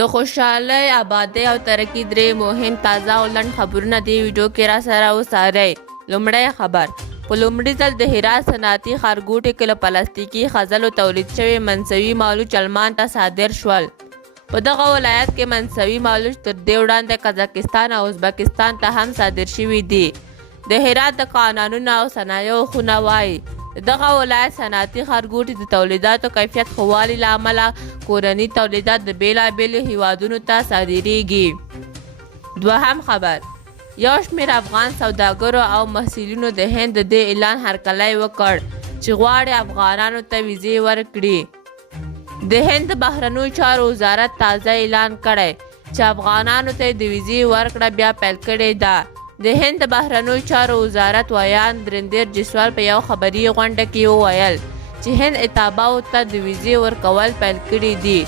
د خوشحالۍ آبادۍ او ترقۍ درې مهم تازه او لنډ خبرونه دې ویډیو کې را سره وڅارئ. لومړی خبر: په لومړي ځل د هرات صنعتي ښارګوټي کې له پلاستیکي خځلو تولید شوي منزوي مالوچ المان ته صادر شول. په دغه ولایت کې منزوي مالوچ تر دې وړاندې قزاقستان او ازبکستان ته هم صادر شوي دي. د هرات د کانونو او صنایعو خونه وایي دغه ولایت صنعتي ښارګوټي د تولیداتو کیفیت ښه والي له امله کورني تولیدات د بېلابېلو هیوادونو ته صادریږي. دوهم خبر: یو شمېر افغان سوداګرو او محصلینو د هند د دې اعلان هرکلی وکړ چې غواړي افغانانو ته ویزې ورکړي. د هند د بهرنیو چارو وزارت تازه اعلان کړی چې افغانانو ته د ویزې ورکړه بیا پیل کړې ده. د هند د بهرنیو چارو وزارت ویان درندیر جسوال په یو خبري غونډه کې وویل چې هند اتاباو ته د ویزې ورکول پیل کړي دي.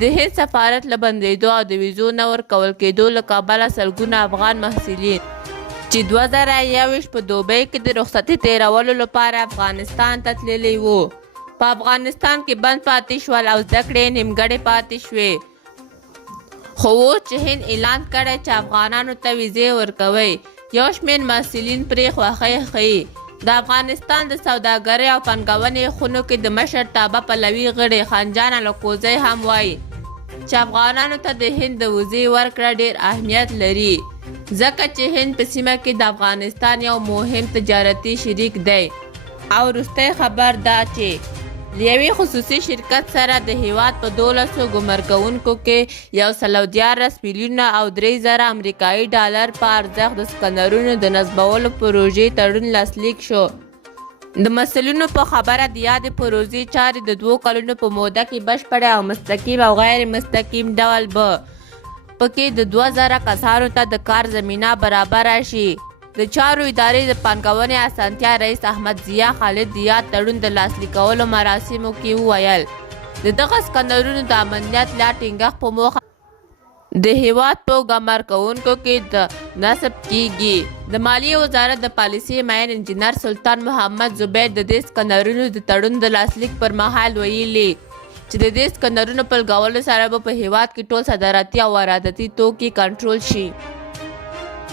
د هند سفارت له بندېدو او د ویزو نه ورکول کېدو له کبله سلګونه افغان محصلین چې 2021 په دوبۍ کې د رخصتي تېرولو لپاره افغانستان ته تللي وو په افغانستان کې بند پاتې شول او زده کړې نیمګړې پاتې شوې. خو اوس چې هند اعلان کړی چې افغانانو ته ویزې ورکوي، یو شمېر محصلین پرې خوښۍ ښیي. د افغانستان د سوداګرۍ او پانګونې خونو کې د مشرتابه پلوي غړي خانجان الکوزی هم وایي چې افغانانو ته د هند د ویزې ورکړه ډېر اهمیت لري ځکه چې هند په سیمه کې د افغانستان یو مهم تجارتي شریک دی. او وروستی خبر دا چې د یوې خصوصي شرکت سره د هیواد په 1200 ګمرکونکو کې 114 میلیونه او 3000 امریکایي ډالر په ارزښت د سکنرونو د نصبولو پروژې تړون لاسلیک شو. د مسؤلینو په خبره د یادې پروژې چارې د 2 کلونو په موده کې بشپړې او مستقیم او غیر مستقیم ډول به پکې د 2000 کسانو ته د کار زمینه برابره شي. د چارو ادارې د پانګونې اسانتیا رئیس احمد ضیا خالد د یاد تړون د لاسلیکولو مراسمو کې وویل د دغه سکنرونو د امنیت لا ټینګښت په موخه د هیواد په ګمرکونکو کې د نصب کیږي. د مالیې وزارت د پالیسي معین انجینر سلطان محمد زبید د دې سکنرونو د تړون د لاسلیک پر مهال ویلي چې د دې سکنرونو په لګولو سره به په هیواد کې ټول صادراتي او وارداتي توکي کنټرول شي.